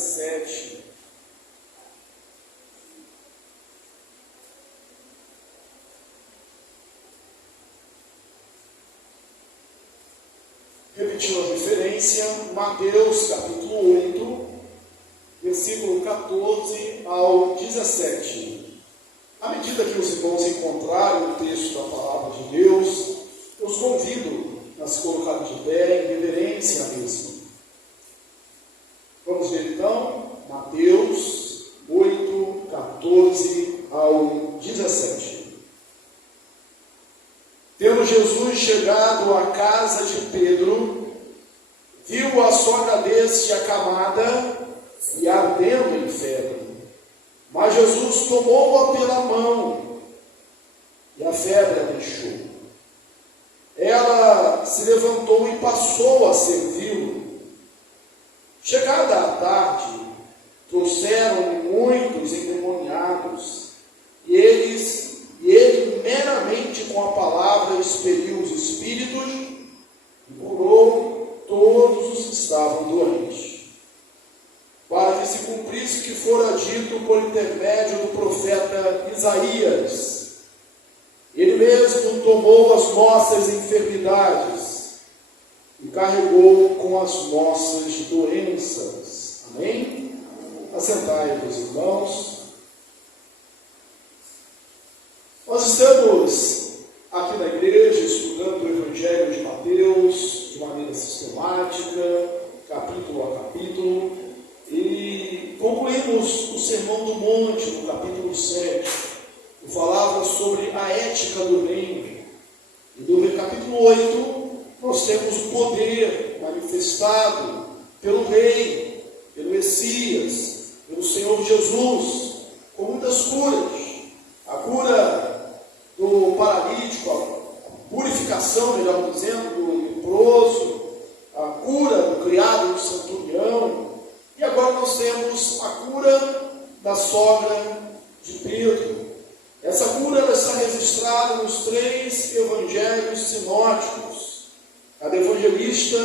17. Repetindo a referência, Mateus capítulo 8, versículo 14 ao 17. À medida que os irmãos encontrarem o texto da palavra de Deus, eu os convido a se colocar de pé em reverência à mesma. Vamos ver então, Mateus 8, 14 ao 17. Tendo Jesus chegado à casa de Pedro, viu a sogra deste acamada e ardendo em febre. Mas Jesus tomou-a pela mão e a febre a deixou. Ela se levantou e passou a servi-lo. Chegada a tarde, trouxeram-lhe muitos endemoniados, e ele meramente com a palavra expeliu os espíritos e curou todos os que estavam doentes, para que se cumprisse o que fora dito por intermédio do profeta Isaías. Ele mesmo tomou as nossas enfermidades e carregou com as nossas doenças. Amém? Assentai, meus irmãos. Nós estamos aqui na igreja estudando o Evangelho de Mateus de maneira sistemática, capítulo a capítulo, e concluímos o Sermão do Monte no capítulo 7, que falava sobre a ética do reino. E no capítulo 8, nós temos o poder manifestado pelo Rei, pelo Messias, pelo Senhor Jesus, com muitas curas. A cura do paralítico, a purificação, melhor dizendo, do leproso, a cura do criado do centurião, e agora nós temos a cura da sogra de Pedro. Essa cura ela está registrada nos 3 evangelhos sinóticos. Cada evangelista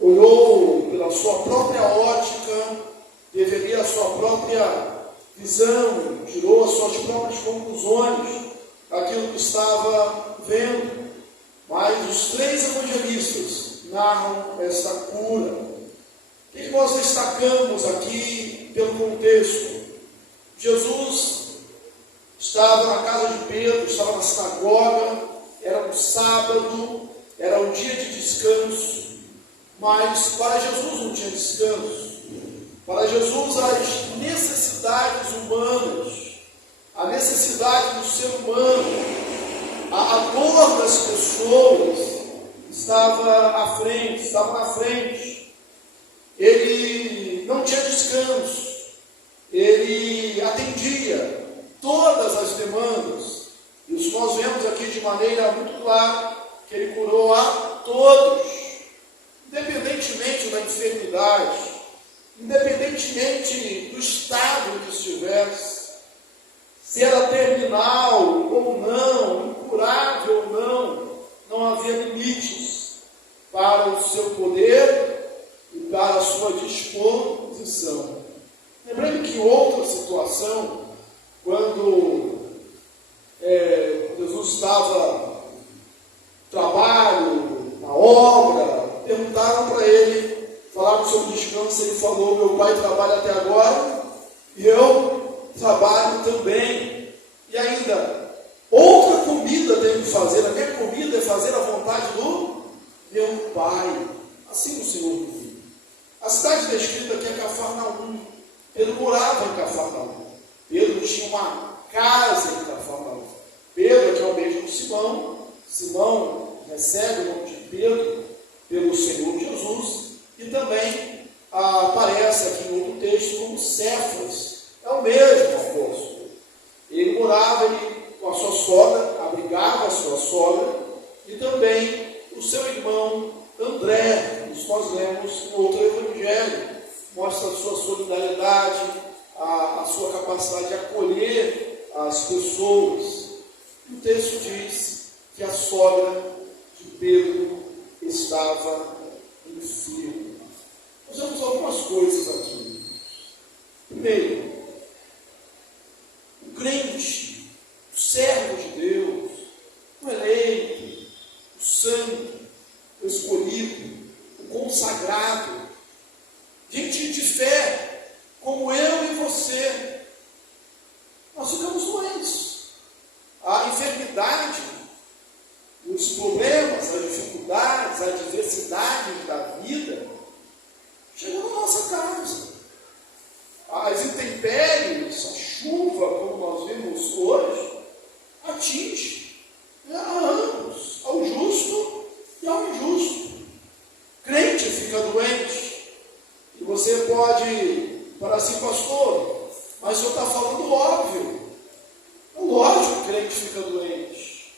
olhou pela sua própria ótica, deveria a sua própria visão, tirou as suas próprias conclusões daquilo que estava vendo. Mas os 3 evangelistas narram essa cura. O que nós destacamos aqui pelo contexto? Jesus estava na casa de Pedro, estava na sinagoga, era um sábado, era um dia de descanso, mas para Jesus não tinha descanso. Para Jesus as necessidades humanas, a necessidade do ser humano, a dor das pessoas estava à frente, estava na frente. Ele não tinha descanso, ele atendia todas as demandas. Isso nós vemos aqui de maneira muito clara, que ele curou a todos, independentemente da enfermidade, independentemente do estado que estivesse, se era terminal ou não, incurável ou não havia limites para o seu poder e para a sua disposição. Lembrando que outra situação, quando Jesus estava no trabalho, na obra, perguntaram para ele, falaram sobre descanso, ele falou: meu pai trabalha até agora e eu trabalho também. E ainda, outra comida tenho que fazer, a minha comida é fazer a vontade do meu pai. Assim o Senhor me viu. A cidade descrita aqui é Cafarnaum. Pedro morava em Cafarnaum. Pedro tinha uma casa em Cafarnaum. Pedro, que é o mesmo Simão. Simão recebe o nome de Pedro pelo Senhor Jesus. E também aparece aqui no outro texto como Cefas. É o mesmo apóstolo. Ele morava com a sua sogra, abrigava a sua sogra. E também o seu irmão André. Isso nós lemos no outro evangelho. Mostra a sua solidariedade, a sua capacidade de acolher as pessoas. O texto diz que a sogra de Pedro estava enferma. Nós vemos algumas coisas aqui. as intempéries, a chuva, como nós vimos hoje, atinge a ambos, ao justo e ao injusto. Crente fica doente, e você pode falar assim, pastor, mas o senhor está falando óbvio. É lógico que crente fica doente.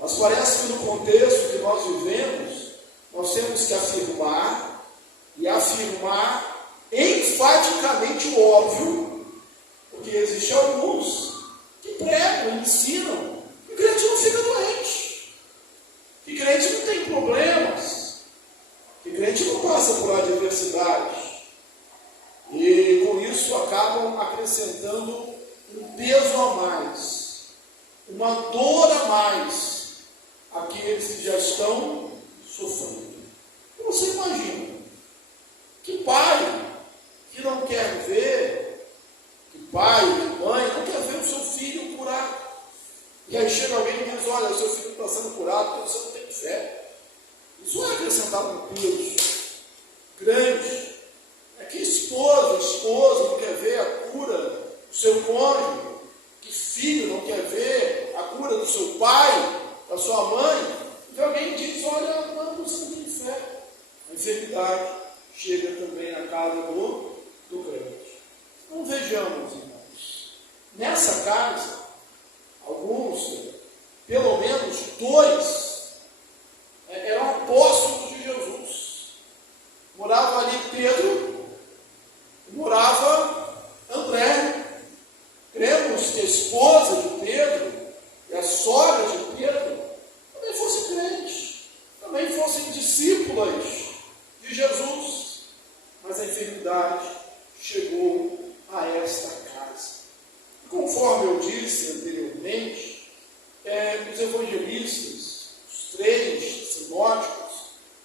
Mas parece que no contexto que nós vivemos, nós temos que afirmar, e afirmar enfaticamente o óbvio, porque existem alguns que pregam, ensinam, que o crente não fica doente, que o crente não tem problemas, que o crente não passa por adversidades, e com isso acabam acrescentando um peso a mais, uma dor a mais, àqueles que já estão sofrendo. Você imagina, que pai que não quer ver, que pai, que mãe não quer ver o seu filho curado. E aí chega alguém e diz, olha, seu filho está sendo curado porque você não tem fé. Isso é acrescentar um peso grande. É que esposa não quer ver a cura do seu cônjuge, que filho não quer ver a cura do seu pai, da sua mãe. E alguém diz, olha, não, você não tem fé. A enfermidade chega também na casa do crente. Então vejamos, irmãos, nessa casa, alguns, pelo menos dois, eram apóstolos de Jesus. Morava ali Pedro, morava André. Cremos que a esposa de Pedro e a sogra de Pedro também fossem crentes, também fossem discípulas de Jesus. Mas a enfermidade chegou a esta casa. Conforme eu disse anteriormente, os evangelistas, os três sinóticos,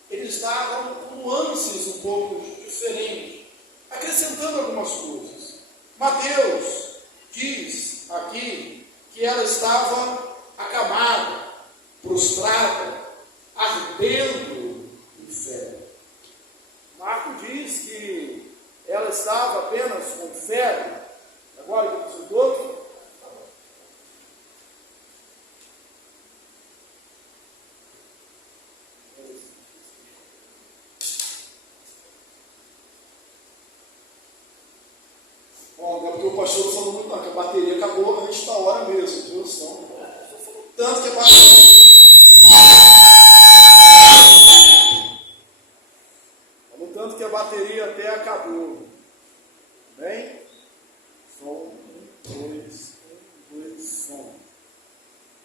eles narram nuances um pouco diferentes, acrescentando algumas coisas. Mateus diz aqui que ela estava acamada, prostrada, ardendo em febre. Marcos diz que ela estava apenas com febre. Agora que diz o outro. Bom, é porque o pastor não falou muito, não, que a bateria acabou antes da hora mesmo, viu? Tanto que a bateria. Tanto que a bateria até acabou. Bem? Som, 1, 2, som.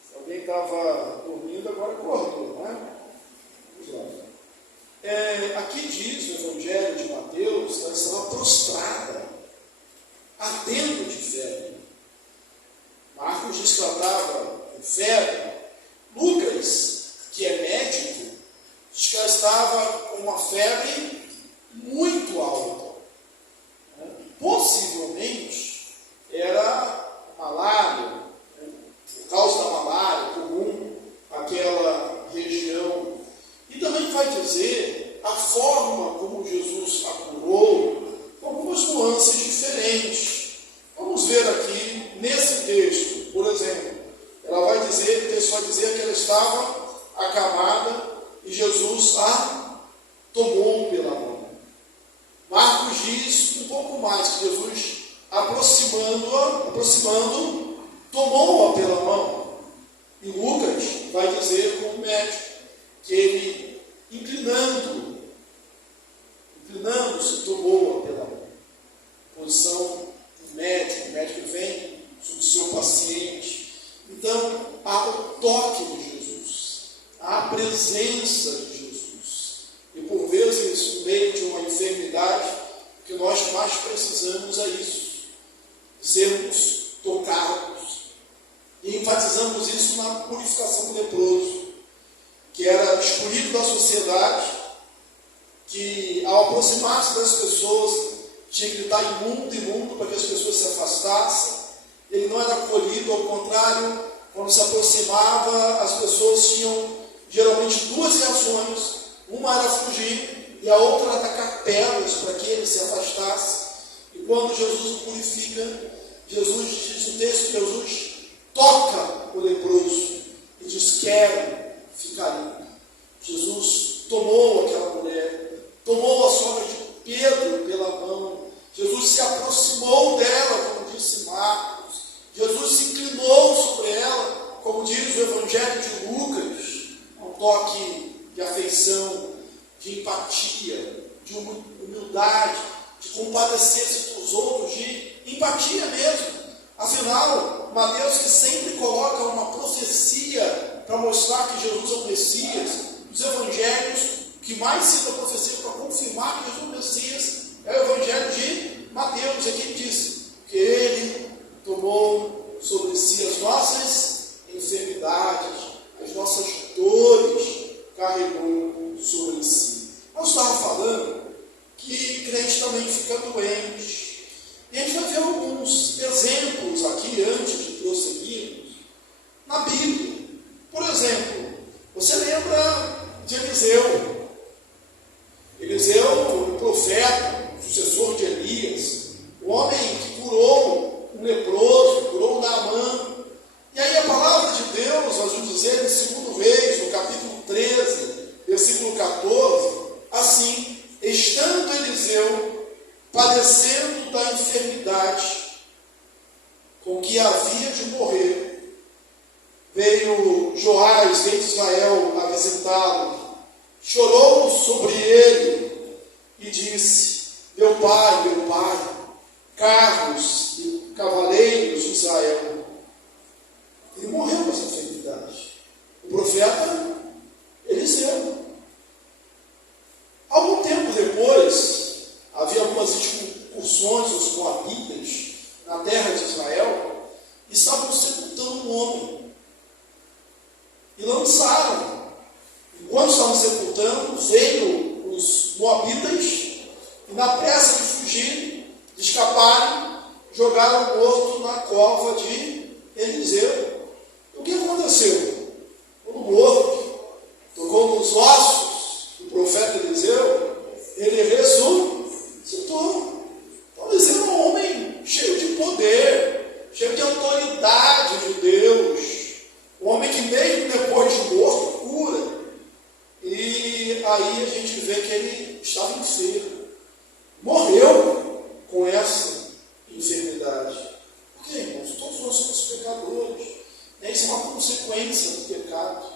Se alguém estava dormindo, agora acordou, né? Vamos lá. Aqui diz o Evangelho de Mateus, ela estava prostrada, ardendo de febre. Marcos diz que ela estava com febre. Lucas, que é médico, diz que ela estava com uma febre muito alta. Possivelmente era malária, por causa da malária comum àquela região. E também vai dizer a forma como Jesus a curou, com algumas nuances diferentes. Vamos ver aqui nesse texto, por exemplo, ela vai dizer, o texto vai dizer que ela estava acamada e Jesus a tomou pela mão. Marcos diz um pouco mais, que Jesus, aproximando, tomou-a pela mão. E Lucas vai dizer como médico, que ele, inclinando-se, tomou-a pela mão. Posição do médico, o médico vem sobre o seu paciente. Então, há o toque de Jesus, há a presença de Jesus. E por vezes, no meio de uma enfermidade, o que nós mais precisamos é isso, sermos tocados. E enfatizamos isso na purificação do leproso, que era excluído da sociedade, que ao aproximar-se das pessoas, tinha que gritar imundo, para que as pessoas se afastassem. Ele não era acolhido, ao contrário, quando se aproximava, as pessoas tinham geralmente duas reações. Uma era fugir e a outra era atacar pedras para que ele se afastasse. E quando Jesus o purifica, Jesus, diz o texto, Jesus toca o leproso e diz: quero ficar limpo. Jesus tomou aquela mulher, tomou a sogra de Pedro pela mão, Jesus se aproximou dela, como disse Marcos, Jesus se inclinou sobre ela, como diz o Evangelho de Lucas, um toque de afeição, de empatia, de humildade, de compadecer-se dos outros, de empatia mesmo. Afinal, Mateus, que sempre coloca uma profecia para mostrar que Jesus é o Messias, os evangelhos que mais cita a profecia para confirmar que Jesus é o Messias é o Evangelho de Mateus. Aqui diz que ele tomou sobre si as nossas enfermidades, as nossas dores, carregou sobre si. Nós estávamos falando que crente também fica doente. E a gente vai ver alguns exemplos aqui, antes de prosseguirmos, na Bíblia. Por exemplo, você lembra de Eliseu? Eliseu, o profeta, sucessor de Elias, o homem que curou um leproso, curou Naamã. E aí a palavra de Deus, nós vamos dizer em 2 Reis, no capítulo 13, versículo 14, assim: estando Eliseu padecendo da enfermidade com que havia de morrer, veio Joás, rei de Israel, a visitá-lo, chorou sobre ele e disse: meu pai, carros e cavaleiros de Israel. Ele morreu com essa enfermidade. O profeta Eliseu. Algum tempo depois, havia algumas incursões dos moabitas na terra de Israel e estavam sepultando um homem. E lançaram. Enquanto estavam sepultando, veio os moabitas e, na pressa de fugir, de escaparem, jogaram o morto na cova de Eliseu. O que aconteceu? O morto tocou nos ossos do profeta Eliseu, ele ressuscitou. Então Eliseu era um homem cheio de poder, cheio de autoridade de Deus, um homem que mesmo depois de morto cura. E aí a gente vê que ele estava enfermo, morreu com essa enfermidade. Por quê, irmãos? Todos nós somos pecadores, né? Isso é uma consequência do pecado,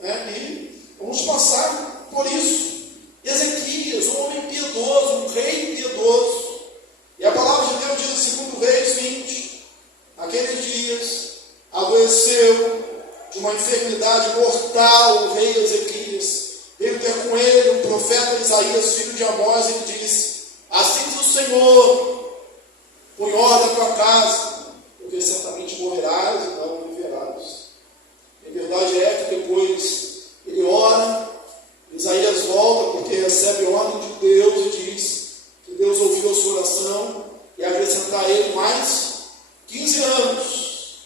né? E vamos passar por isso. Ezequias, um homem piedoso, um rei piedoso, e a palavra de Deus diz em 2 Reis 20, naqueles dias adoeceu de uma enfermidade mortal o rei Ezequias. Veio ter com ele o profeta Isaías, filho de Amós, e ele disse: assim diz o Senhor, põe ordem à tua casa, porque certamente morrerás e não viverás. A verdade é que depois ele ora, Isaías volta porque recebe ordem de Deus e diz que Deus ouviu a sua oração e acrescentar a ele mais 15 anos.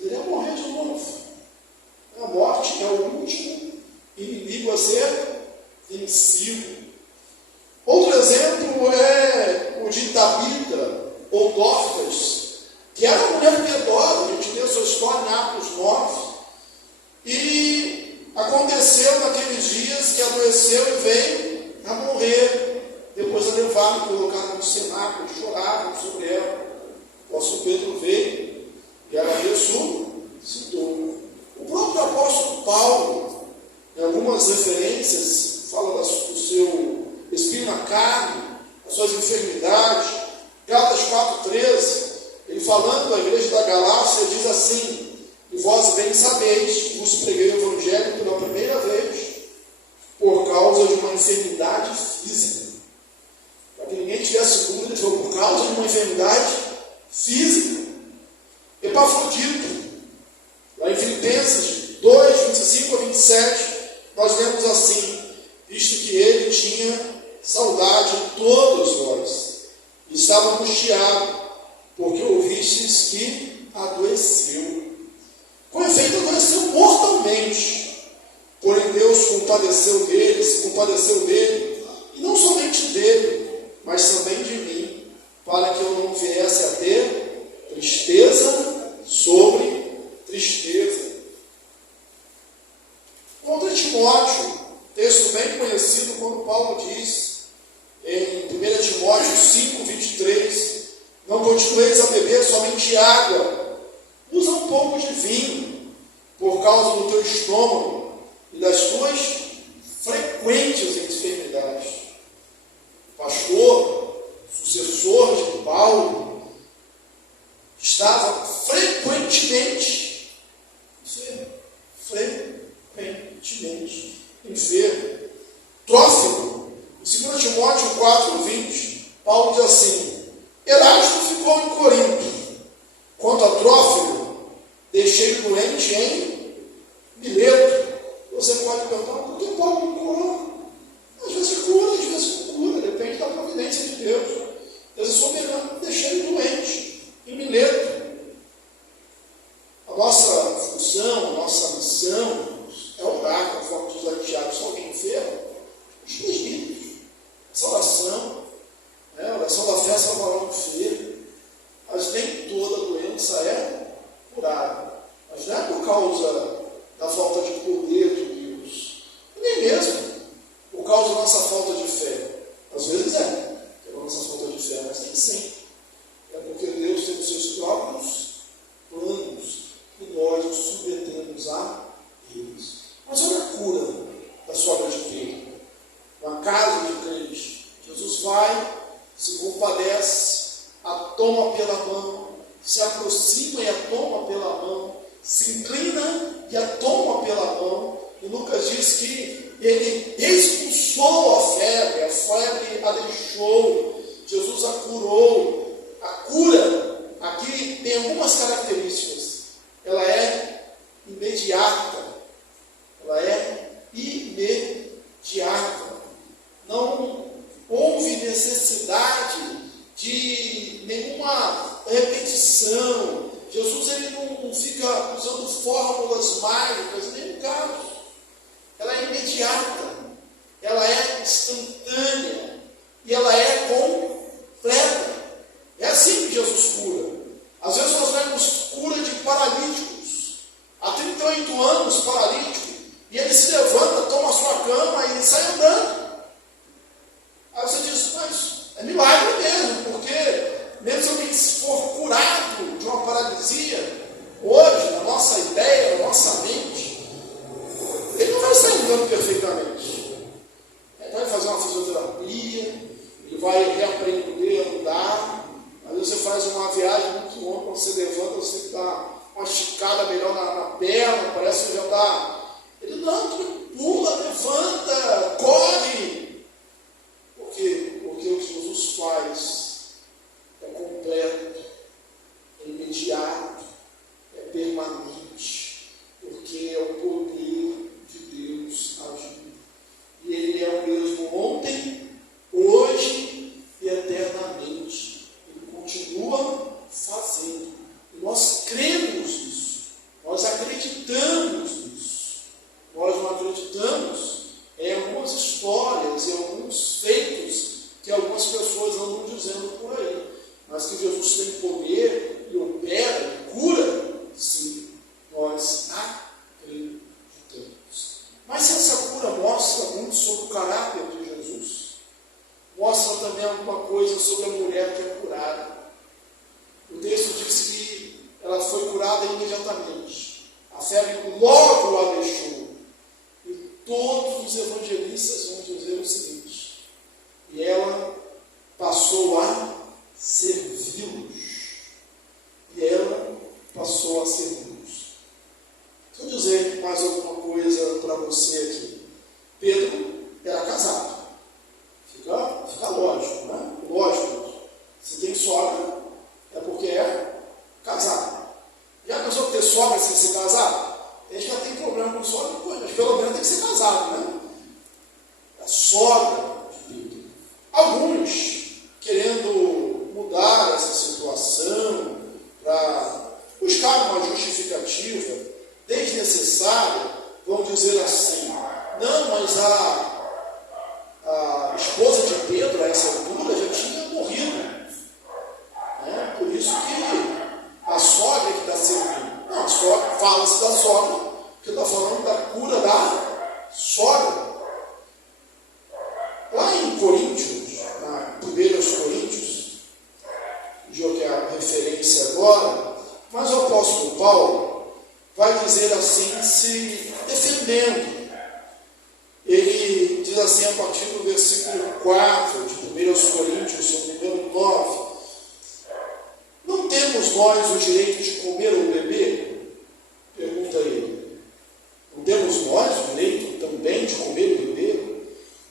Ele ia morrer de novo. A morte é o último inimigo a ser vencido. Outro exemplo é o de Tabita, ou Dorcas, que era uma mulher piedosa. A gente lê a sua história em Atos 9. E aconteceu naqueles dias que adoeceu e veio a morrer. Depois a levaram e colocaram no cenáculo, choraram sobre ela. O apóstolo Pedro veio e ela ressuscitou. O próprio apóstolo Paulo, em algumas referências, fala do seu espinho na carne, as suas enfermidades. Gálatas 4,13, ele falando da igreja da Galácia, diz assim: e vós bem sabeis que vos preguei o Evangelho pela primeira vez por causa de uma enfermidade física. Para que ninguém tivesse dúvida, foi por causa de uma enfermidade física. Epafrodito, lá em Filipenses 2, 25 a 27, nós lemos assim: visto que ele tinha saudade de todos vós, e estava angustiado, porque ouvistes que adoeceu. Com efeito, adoeceu mortalmente. Porém, Deus compadeceu dele, se compadeceu dele, e não somente dele, mas também de mim, para viesse a ter tristeza sobre tristeza. Contra Timóteo, texto bem conhecido, quando Paulo diz em 1 Timóteo 5, 23, não continueis a beber somente água, usa um pouco de vinho, por causa do teu estômago e das tuas frequentes enfermidades. Pastor, sucessor de Paulo, estava frequentemente enfermo. Trófimo, em 2 Timóteo 4, 20, Paulo diz assim: Erasto ficou em Corinto, quanto a Trófimo, deixei doente em Mileto. Você pode perguntar, por que Paulo não curou? Às vezes cura, às vezes não cura, depende da providência de Deus. Deus é soberano, deixei ele doente em Mileto. A nossa função, a nossa missão é orar, conforme diz lá em Tiago, se alguém enfermo, os presbíteros. Essa oração, a oração da fé salvará o enfermo. Mas nem toda doença é curada. Mas não é por causa da falta de poder de Deus, nem mesmo por causa da nossa falta de fé. Às vezes pela nossa falta de fé, mas nem sempre. É porque Deus tem os seus próprios planos e nós nos submetemos a eles. Mas olha a cura da sogra de Pedro. Uma casa de crente. Jesus vai, se compadece, a toma pela mão, se aproxima e a toma pela mão, se inclina e a toma pela mão. E Lucas diz que ele expulsou a febre a deixou, Jesus a curou. A cura aqui tem algumas características. Ela é imediata. Não houve necessidade de nenhuma repetição. Jesus ele não fica usando fórmulas mágicas, em nenhum caso. Ela é imediata, ela é instantânea e ela é completa. É assim que Jesus cura. Às vezes nós vemos cura de paralíticos. Há 38 anos, paralítico, e ele se levanta, toma a sua cama e sai andando. Aí você diz, mas é milagre mesmo, porque mesmo se alguém for curado de uma paralisia, hoje, na nossa ideia, na nossa mente, ele não vai sair andando perfeitamente. Ele vai fazer uma fisioterapia, ele vai reaprender a andar. Às vezes você faz uma viagem muito longa, quando você levanta, você dá uma esticada melhor na perna, parece que já está. Ele não, ele pula, levanta, corre. Por quê? Porque o que Jesus faz é completo, é imediato, é permanente, porque é o poder de Deus agindo. E Ele é o mesmo ontem, hoje e eternamente. Ele continua fazendo. E nós cremos nisso, nós acreditamos nisso. Nós não acreditamos em algumas histórias, em alguns feitos que algumas pessoas andam dizendo por aí. Mas que Jesus tem poder e opera e cura, sim, nós acreditamos. Mas essa cura mostra muito sobre o caráter de Jesus. Mostra também alguma coisa sobre a mulher que é curada. O texto diz que ela foi curada imediatamente. A febre logo a deixou. E todos os evangelistas vão dizer o seguinte: e ela passou a servi-los. Deixa eu dizer mais alguma coisa para você aqui. Pedro era casado. Fica lógico, né? Lógico. Se tem sogra, é porque é casado. Já pensou que ter sogra sem ser casado? Tem gente que já tem problema com sogra, mas pelo menos tem que ser casado, né? A sogra de Pedro. Alguns querendo mudar essa situação para buscar uma justificativa desnecessária, referência agora, mas o apóstolo Paulo vai dizer assim, se defendendo. Ele diz assim a partir do versículo 4 de 1 Coríntios, se não me engano, 9. Não temos nós o direito de comer ou beber? Pergunta ele. Não temos nós o direito também de comer e beber?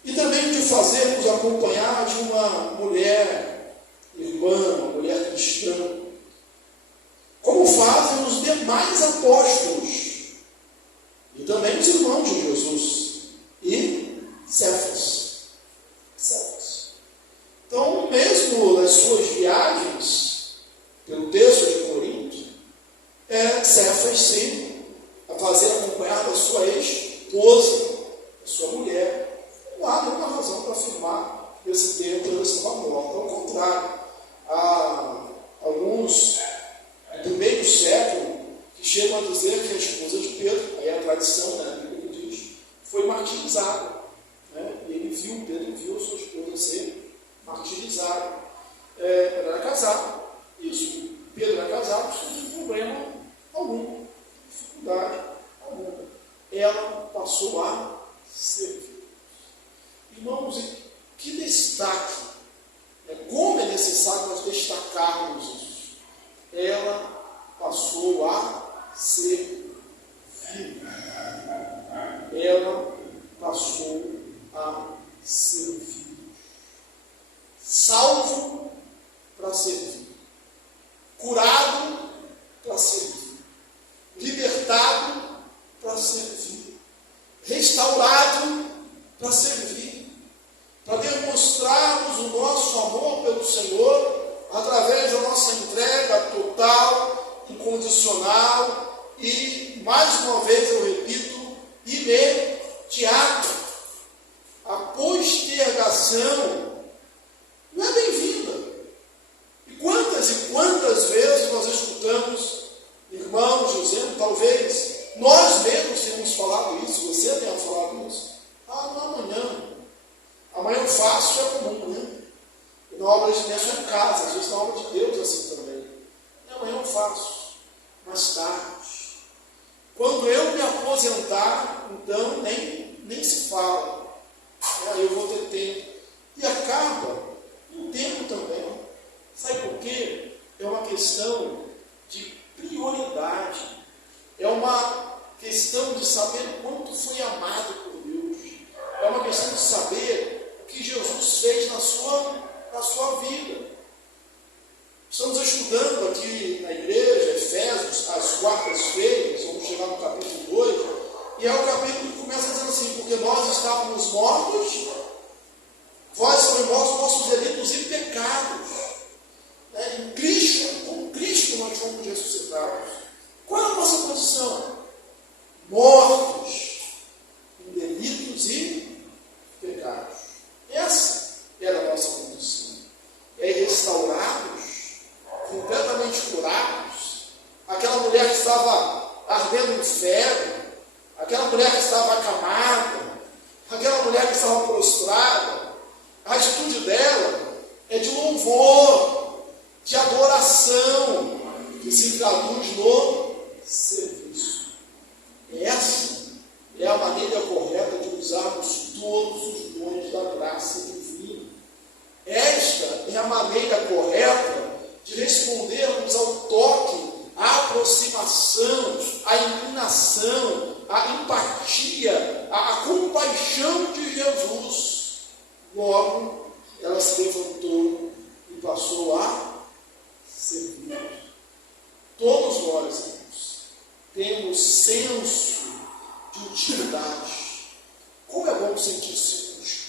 E também de fazermos acompanhar de uma mulher irmã, uma mulher cristã, como fazem os demais apóstolos e também os irmãos de Jesus e Cefas. Então, mesmo nas suas viagens pelo texto de Corinto, Cefas sim a fazer acompanhar da sua esposa, da sua mulher. Não há nenhuma razão para afirmar que esse tempo ela estava morta. Ao contrário, há alguns do meio século que chegam a dizer que a esposa de Pedro, aí é a tradição, né, a Bíblia diz, foi martirizada. Pedro viu sua esposa ser martirizada. Ela era casada. Isso, Pedro era casado, sem problema algum, dificuldade alguma. Ela passou a servir. Irmãos, que destaque, como é necessário nós destacarmos isso. Ela passou a servir. Ela passou a servir. Salvo para servir. Curado para servir. Libertado para servir. Restaurado para servir. Para demonstrarmos o nosso amor pelo Senhor através da nossa entrega total, incondicional e, mais uma vez eu repito, imediata. A postergação não é bem-vinda. E quantas vezes nós escutamos irmãos dizendo, talvez nós mesmos tenhamos falado isso, você tenha falado isso, amanhã eu faço, é comum, né? E na obra de Deus é em casa, às vezes na obra de Deus é assim também. Amanhã eu faço, mais tarde. Quando eu me aposentar, então nem se fala. Aí eu vou ter tempo. E acaba um tempo também. Sabe por quê? É uma questão de prioridade. É uma questão de saber o quanto foi amado por Deus. É uma questão de saber o que Jesus fez na sua vida. Estamos estudando aqui na igreja, Efésios, às quartas-feiras, vamos chegar no capítulo 2, e é o capítulo que começa dizendo assim, porque nós estávamos mortos, vós sois mortos nossos delitos e pecados. Em Cristo, com Cristo nós fomos ressuscitados. Qual é a nossa condição? Mortos em delitos e pecados. Essa era a nossa condição. E aí restaurados, completamente curados. Aquela mulher que estava ardendo no ferro, aquela mulher que estava acamada, aquela mulher que estava prostrada, a atitude dela é de louvor, de adoração, que se traduz no serviço. Essa é a maneira correta de usarmos todos os dons da graça divina. Esta é a maneira correta de respondermos ao toque, à aproximação, à inclinação, à empatia, à compaixão de Jesus. Logo, ela se levantou e passou a servir. Todos nós, irmãos, temos senso de utilidade. Como é bom sentir-se útil.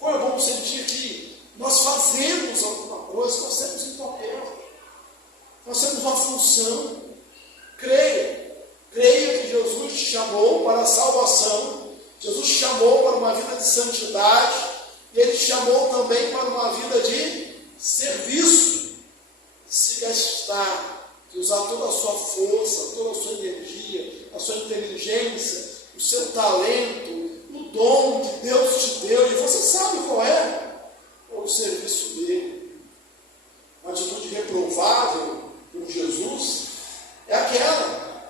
Como é bom sentir que nós fazemos alguma coisa, nós temos um papel, nós temos uma função. Creia que Jesus te chamou para a salvação, Jesus te chamou para uma vida de santidade, e Ele te chamou também para uma vida de serviço. Se gastar, de usar toda a sua força, toda a sua energia, a sua inteligência, o seu talento, o dom que Deus te deu, e você sabe qual é? O serviço dele. Uma atitude reprovável por Jesus é aquela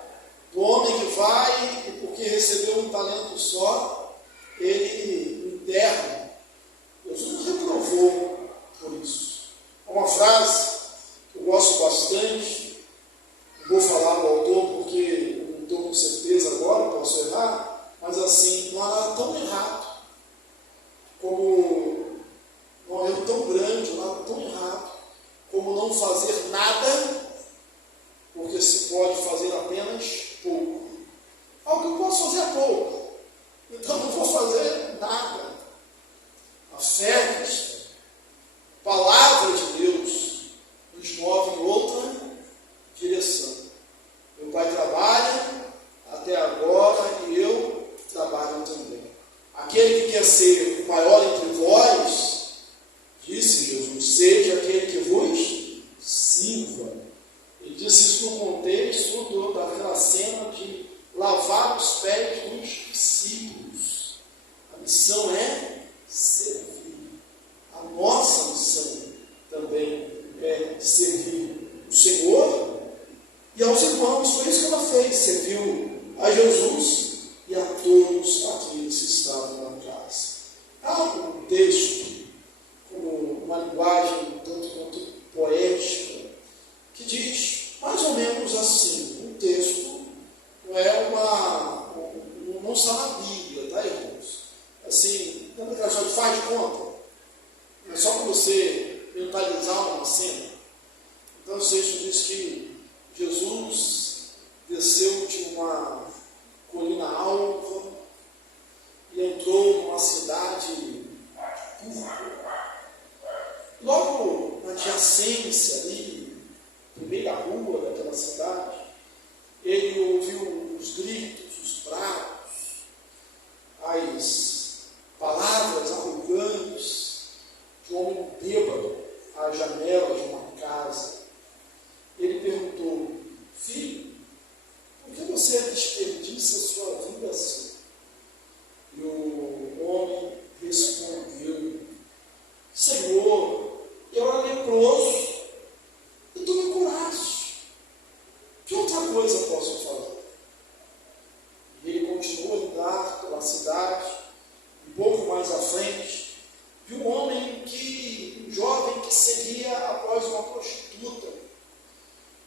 do homem que vai e porque recebeu um talento só, ele enterra. Jesus não reprovou por isso. É uma frase que eu gosto bastante, não vou falar do autor porque não estou com certeza agora, posso errar, mas assim, não há nada tão errado como um erro tão grande, um erro tão errado, como não fazer nada, porque se pode fazer apenas pouco. Algo que eu posso fazer é pouco, então não vou fazer nada. A fé, a palavra de Deus, nos move em outra direção. Meu pai trabalha até agora e eu trabalho também. Aquele que quer ser o maior entre vós, disse Jesus, seja aquele que vos sirva. Ele disse isso no contexto daquela cena de lavar os pés dos discípulos. A missão é servir. A nossa missão também é servir o Senhor e aos irmãos. Foi isso que ela fez, serviu a Jesus e a todos aqueles que estavam na casa. Há um texto, como uma linguagem tanto quanto poética, que diz mais ou menos assim. Um texto não está na Bíblia, tá, irmãos? Assim, lembra aquela história de faz de conta? É só para você mentalizar uma cena. Então o texto diz que Jesus desceu de uma colina alta e entrou numa cidade pública. Logo na adjacência ali, primeira rua daquela cidade, ele ouviu os gritos, os bravos, as palavras arrogantes de um homem bêbado à janela de uma casa. Ele perguntou: filho, por que você desperdiça sua vida assim? E o homem respondeu: Senhor, eu era leproso e tu me curaste. Que outra coisa posso fazer? E ele continuou a andar pela cidade. Um pouco mais à frente, viu um jovem que seguia após uma prostituta.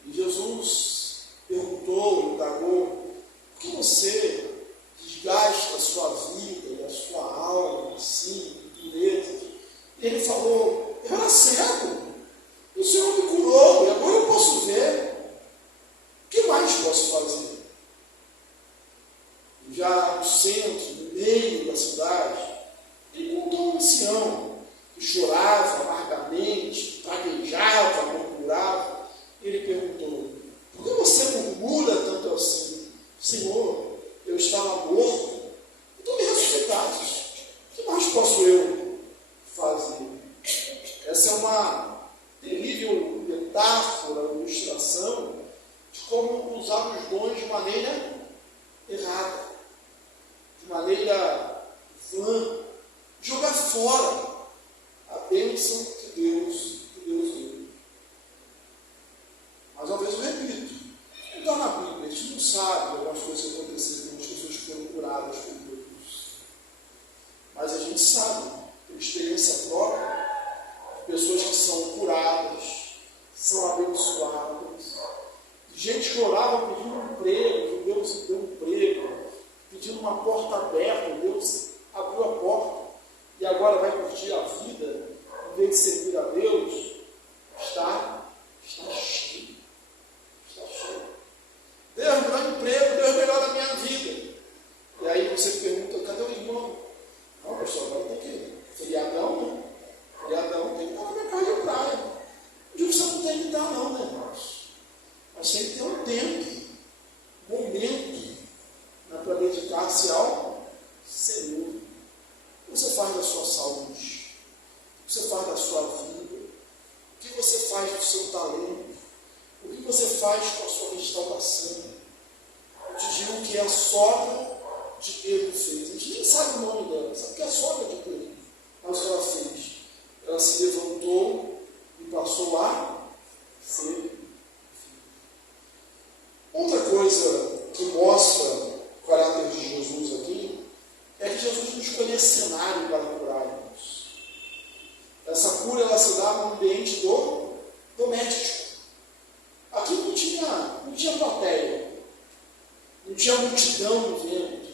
E Jesus perguntou, indagou: por que você desgasta a sua vida e a sua alma assim, dureza? E ele falou: eu era cego, o Senhor me curou e agora eu posso ver. O que mais posso fazer? Já no centro, no meio da cidade, ele contou um ancião que chorava amargamente, praguejava, murmurava. Ele perguntou: por que você murmura tanto assim? Senhor, eu estava morto, então me ressuscitaste. O que mais posso eu fazer? Essa é uma terrível metáfora, ilustração de como usar os dons de maneira errada, de maneira vã, jogar fora a bênção que Deus deu. Mais uma vez eu repito, não está na Bíblia, a gente não sabe algumas coisas que aconteceram, algumas pessoas que foram curadas por Deus. Mas a gente sabe, por experiência própria, de pessoas que são curadas, são abençoadas, de gente que orava pedindo um emprego, que Deus deu um emprego, pedindo uma porta aberta, Deus abriu a porta, e agora vai curtir a vida, em vez de servir a Deus, está cheio. Está cheio. Deus me dá um emprego, Deus melhora a minha vida. E aí você pergunta: cadê o irmão? Não, pessoal, agora tem que ir. Feriadão, né? Feriadão tem que estar na minha casa de praia. Eu digo que você não tem que estar, não, né, irmãos? Mas tem que ter um tempo, um momento, para dedicar-se ao Senhor. O que você faz da sua saúde? O que você faz da sua vida? O que você faz do seu talento? O que você faz com a sua restauração? Eu te digo que a sogra de Pedro fez. A gente nem sabe o nome dela, sabe que é a sogra de Pedro. Mas o que ela fez? Ela se levantou e passou a ser filho. Outra coisa que mostra o caráter de Jesus aqui é que Jesus não escolheu cenário para curarmos. Essa cura ela se dá no ambiente doméstico. Aqui não tinha plateia, não tinha multidão vendo.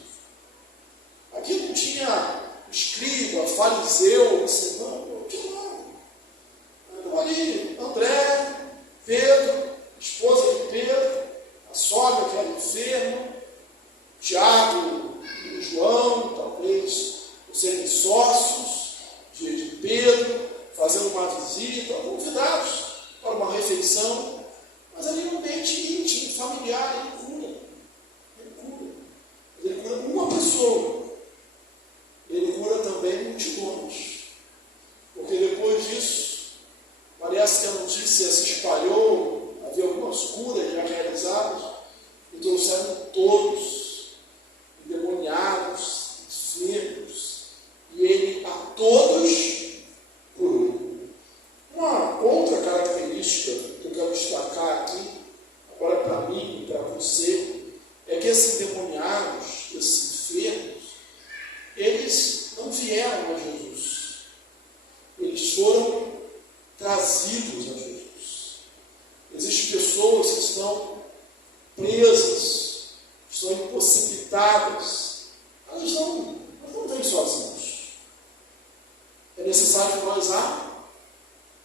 Aqui não tinha escriba, fariseu, não tinha nada. Então ali, André, Pedro, esposa de Pedro, a sogra que era enferma, Tiago e João, talvez por serem sócios de Pedro, fazendo uma visita, convidados para uma refeição, mas ali um ambiente íntimo, familiar, ele cura uma pessoa, ele cura também multidões, porque depois disso, parece que a notícia se espalhou, havia algumas curas já realizadas, e trouxeram todos, endemoniados, enfermos, e ele a todos curou. Uma outra característica que eu quero destacar aqui, agora para mim e para você, é que esses endemoniados, esses enfermos, eles não vieram a Jesus, eles foram trazidos a Jesus. Existem pessoas que estão presas, estão impossibilitadas, elas não vêm sozinhos. É necessário que nós a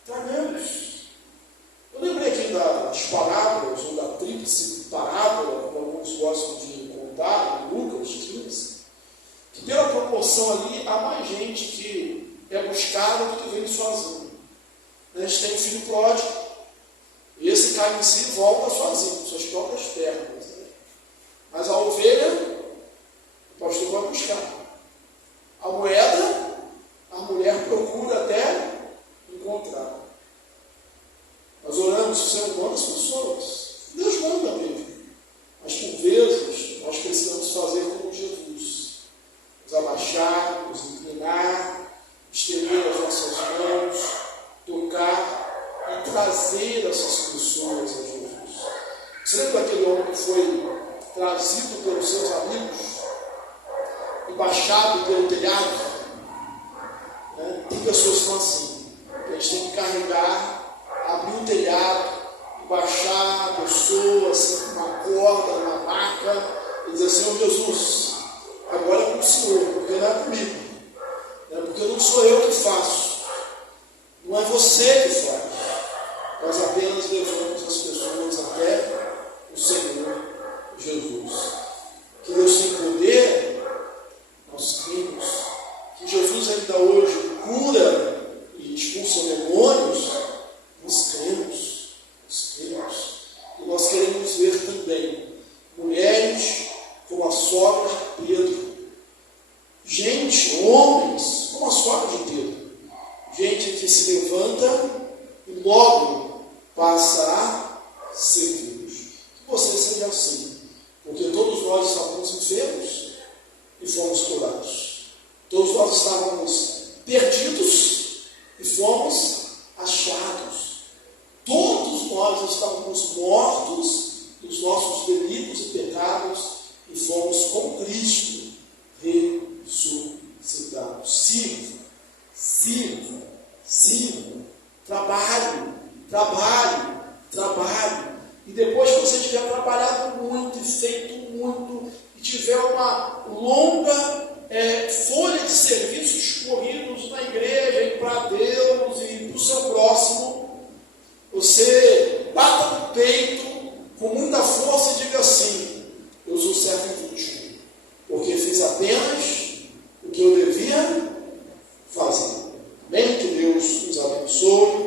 tragamos. Eu lembrei aqui das parábolas, ou da tríplice parábola, como alguns gostam de contar, em Lucas 15, que pela proporção ali há mais gente que é buscada do que vem sozinho. A gente tem um filho pródigo, e esse cai em si e volta sozinho, com suas próprias pernas. Mas a ovelha, o pastor vai buscar. A moeda, a mulher procura até encontrar. Nós oramos, o Senhor manda as pessoas. Deus manda mesmo. Mas por vezes, nós precisamos fazer como Jesus. Nos abaixar, nos inclinar, estender as nossas mãos, tocar e trazer essas pessoas a Jesus. Você lembra daquele homem que foi trazido pelos seus amigos e baixado pelo telhado? Tem pessoas que são assim, que a gente tem que carregar, abrir o telhado, baixar a pessoa assim, com uma corda, uma maca, e dizer: Senhor Jesus, agora é com o Senhor, porque não é comigo, porque não sou eu que faço, não é você que faz, nós apenas levamos as pessoas até o Senhor Jesus. Que Deus tem poder, nós cremos, que Jesus ainda hoje cura e expulsa demônios, nós cremos. E nós queremos ver também mulheres como a sogra de Pedro, gente, homens como a sogra de Pedro, gente que se levanta e logo passa a servi-los. Que você seja assim, porque todos nós estávamos enfermos e fomos curados. Todos nós estávamos perdidos e fomos achados. Todos nós estávamos mortos dos nossos delitos e pecados e fomos com Cristo ressuscitados. Sirva, trabalhe. E depois que você tiver trabalhado muito e feito muito e tiver uma longa folha de serviços corridos na igreja e para Deus e para o seu próximo, você bata no peito com muita força e diga assim: eu sou servo inútil, porque fiz apenas o que eu devia fazer. Amém? Que Deus nos abençoe.